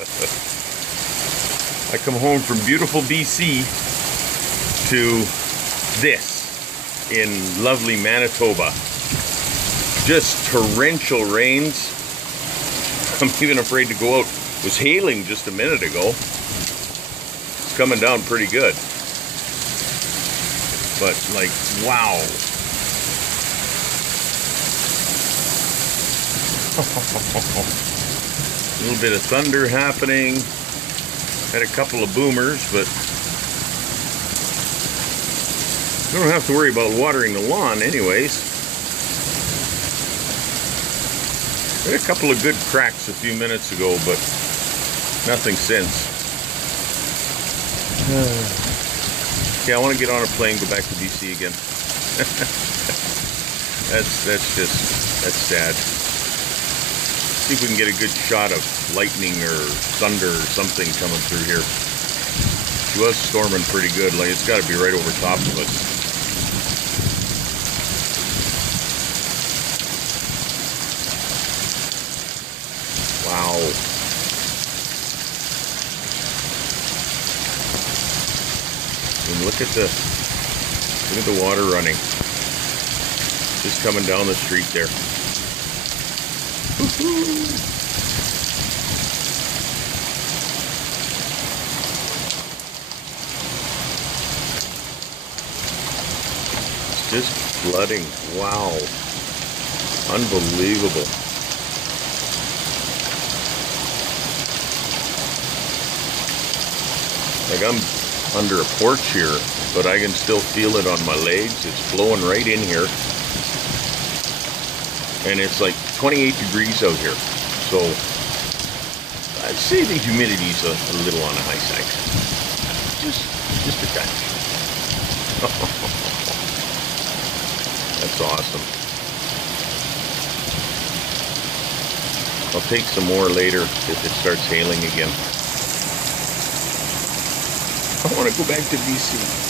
I come home from beautiful BC to this in lovely Manitoba. Just torrential rains. I'm even afraid to go out. It was hailing just a minute ago. It's coming down pretty good. But like, wow. A little bit of thunder happening. Had a couple of boomers, but I don't have to worry about watering the lawn anyways. Had a couple of good cracks a few minutes ago, but nothing since. Yeah, I want to get on a plane, go back to BC again. That's sad. See if we can get a good shot of lightning or thunder or something coming through here. She was storming pretty good. Like, it's got to be right over top of us. Wow. And look at the water running. Just coming down the street there. It's just flooding. Wow. Unbelievable. Like, I'm under a porch here, but I can still feel it on my legs. It's flowing right in here. And it's like 28 degrees out here. So I'd say the humidity's a little on the high side. Just a touch. That's awesome. I'll take some more later if it starts hailing again. I want to go back to BC.